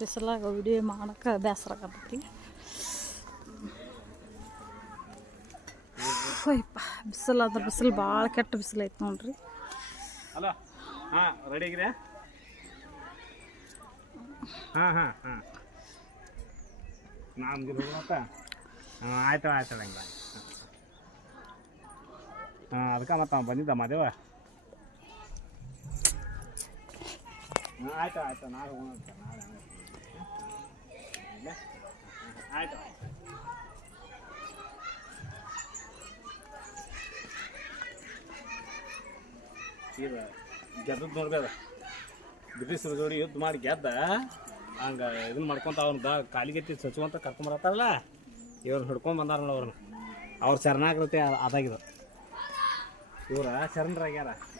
ಬಿಸಿಲಾಗ video ಮಾಡಕ್ಕೆ ಬೇಸರ ಆಗತ್ತೈತಿ ಅಯ್ಯಪ್ಪ ಬಿಸಿಲು ಅದ್ರ ಬಿಸಿಲು ಭಾಳ ಕೆಟ್ಟ ಬಿಸಿಲು ಐತೆ ನೋಡ್ರಿ. ಅಲ್ಲ ಹಾಂ ರೆಡಿ ಆಗಿರಿ ಹಾಂ ಹಾಂ ಹಾಂ. ಹೋಗ್ಲತ್ತ ಹಾಂ, ಆಯ್ತು ಆಯ್ತು ಹಂಗೆ ಹಾಂ, ಅದಕ್ಕೆ ಮತ್ತೆ ಬಂದಿದ್ದ ಮಾದೇವ? ಹಾಂ, ಆಯ್ತು ಆಯ್ತು, ನಾಳೆ ಹೋಗೋಣ ಅಂತ, ನಾಳೆ ಹಂಗೆ. ಇಲ್ಲ? ಆಯ್ತು. ಇದು ಗೆದ್ದದ್ದು ನೋಡ್ಬೇಡ ಬ್ರಿಟಿಷರ ಜೋಡಿ ಯುದ್ಧ ಮಾಡಿ ಗೆದ್ದ ಹಂಗೆ ಇದನ್ನ ಮಾಡ್ಕೊಂತ ಅವ್ನ ದಾ ಕಾಲಿಗೆತ್ತಿ ಸಚಿವಂತ ಕರ್ಕೊಂಬರತ್ತಾರಲ್ಲ ಇವ್ರು ಹಿಡ್ಕೊಂಡ್ ಬಂದಾರಲ್ಲ ಅವ್ರನ್ನ ಅವ್ರ ಶರಣಾಗೃತಿ ಅದಾಗಿದ್ರು ಇವ್ರ ಶರಣರಾಗ್ಯಾರ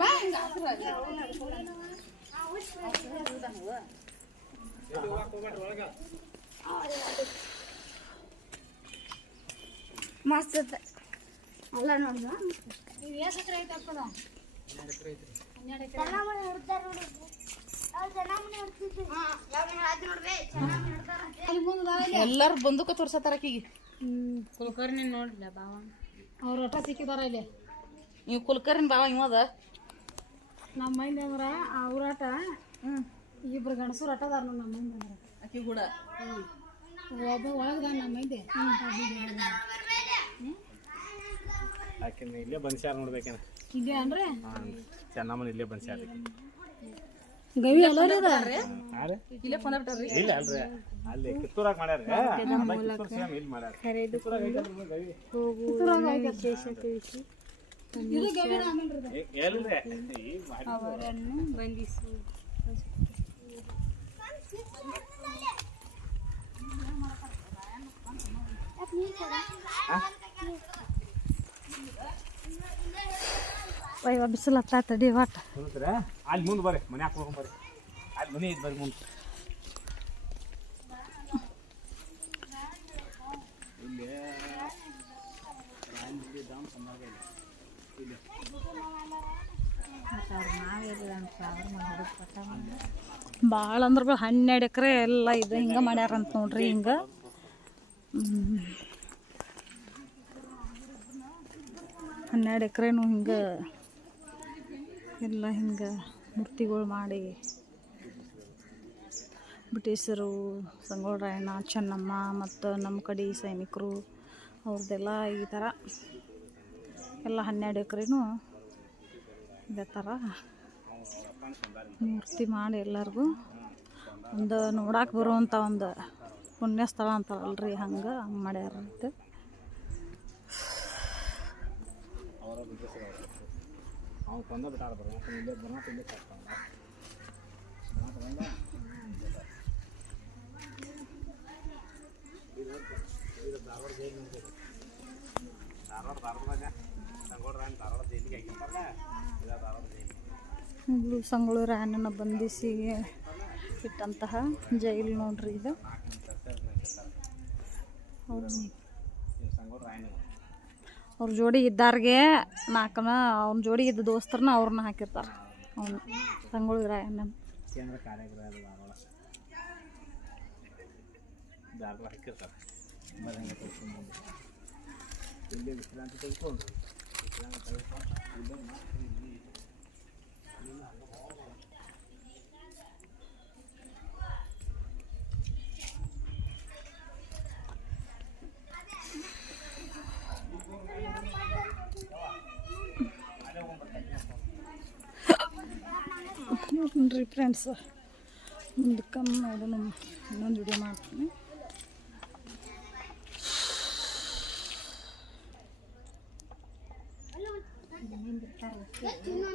ಕುರಿಕಾಯಿ ಆದ್ಮೇಲೆ ಕುರಿಕಾಯಿ ಅದು ಮಸ್ತ್ ಅಲ್ಲ ನೋಡ್ದ? ಚೆನ್ನಾಗಿ ಹಿಡ್ತಾರ ನೋಡಿ. ಎಲ್ಲಾರು ಬಂದೂಕ ತೋರ್ಸತ್ತಾರ ಆಕಿಗೆ? ಕುಲಕರ್ಣಿ ನೋಡಿಲ್ಲ ಬಾವ ಅವ್ರ ಒಟ್ಟ ಸಿಕ್ಕಿದಾರ ಇಲ್ಲಿ. ನೀವು ಕುಲಕರ್ಣಿ ಬಾವ ಇವದ ನಮ್ಮ ಮೈಂದ ಅಂದ್ರ ಹ್ಮ್. ಇಬ್ರು ಗಂಡಸರು ಆಟದಾರ ನಮ್ಮ ಮೈಂದ ಅಂದ್ರ. ಆಕಿ ಕೂಡ ಒಬ್ಬ ಒಳಗದ ನಮ್ಮ ಮೈಂದೆ ಆಕಿನ ಇಲ್ಲೇ ಬನ್ಸ್ಯಾರ ನೋಡ್ಬೇಕೇನ? ಇದೆ ಅಂದ್ರೆ? ಚೆನ್ನಮ್ಮನ ಇಲ್ಲೇ ಬನ್ಸ್ಯಾರ ಗವಿ ಎಲ್ಲರೂ ಇಲ್ಲೇ ಫೋನ್ ಬಿಟ್ಟಾರ್ರಿ ಇಲ್ಲ ಅಲ್ರಿ. ಅಲ್ಲಿ ಕಿತ್ತೂರಾಗ ಮಾಡ್ಯಾರ ಅದ ಕಿತ್ತೂರ್ ಸೇಮ್ ಇಲ್ಲಿ ಮಾಡ್ಯಾರ ಕಿತ್ತೂರಾಗ ಐತಲ್ರಿ. ಗವಿ? ಇದು ಗವಿ ಈಗ ಮಾಡಿ. ಅಯ್ಯೋ ಬಿಸಿಲು ಹತ್ತ ತಡಿ ಒಟ್ಟು ಅಲ್ಲಿ ಮುಂದೆ ಬರ್ರಿ ಮನೆ ಹೋಗಿ ಬರ್ರಿ. ಅಲ್ಲಿ ಮನೆ ಐತಿ ಬರ್ರಿ ಮುಂದೆ. ಭಾಳ ಅಂದ್ರೆ ಹನ್ನೆರಡು ಎಕರೆ ಎಲ್ಲ ಇದು ಹಿಂಗೆ ಮಾಡ್ಯಾರಂತ ನೋಡ್ರಿ ಹಿಂಗೆ. ಹನ್ನೆರಡು ಎಕರೆನೂ ಹಿಂಗೆ ಎಲ್ಲ ಹಿಂಗೆ ಮೂರ್ತಿಗಳು ಮಾಡಿ ಬ್ರಿಟಿಷರು ಸಂಗೊಳ್ಳರಾಯಣ್ಣ ಚೆನ್ನಮ್ಮ ಮತ್ತು ನಮ್ಮ ಕಡೆ ಸೈನಿಕರು ಅವ್ರದ್ದೆಲ್ಲ ಈ ಥರ ಎಲ್ಲ ಹನ್ನೆರಡು ಎಕರೆನೂ ಇದೇ ಥರ ಮೂರ್ತಿ ಮಾಡಿ ಎಲ್ಲರಿಗೂ ಒಂದು ನೋಡಕ್ಕೆ ಬರುವಂಥ ಒಂದು ಪುಣ್ಯ ಸ್ಥಳ ಅಂತಾರಲ್ರಿ ಹಂಗೆ ಹಂಗೆ ಮಾಡ್ಯಾರಂತೆ. ಅವ್ನು ತಂದ ಬಿಟ್ಟಾರ ಮತ್ತೆ ಇಲ್ಲೇ ಇದು ಇದು ಧಾರವಾಡ ಧಾರವಾಡ ಸಂಗೊಳ್ಳ ರಾಯಣ್ಣ ಧಾರವಾಡ ಜೈಲಿಗೆ ಹಾಕಿರ್ತಾರಲ್ಲ ಧಾರವಾಡ ಸಂಗೊಳ್ಳಿ ರಾಯಣ್ಣನ ಬಂಧಿಸಿ ಇಟ್ಟಂತಹ ಜೈಲು ನೋಡ್ರಿ ಇದು. ಸಂಗೋಡ್ ರಾಯಣ್ಣ ಅವ್ರ ಜೋಡಿ ಇದ್ದಾರ್ಗೆ ನಾಲ್ಕನ ಅವ್ನ ಜೋಡಿ ಇದ್ದ ದೋಸ್ತರನ್ನ ಅವ್ರನ್ನ ಹಾಕಿರ್ತಾರೆ. ಅವ್ನು ಸಂಗೊಳ್ಳಿ ರಾಯಣ್ಣ ಕೇಂದ್ರ ನೋಡ್ರಿ ಫ್ರೆಂಡ್ಸ್ ಮುಂದಕ್ಕೆ ನೋಡೋಣ ಇನ್ನೊಂದು ವಿಡಿಯೋ ಮಾಡ್ತೀನಿ ಇನ್ನೊಂದು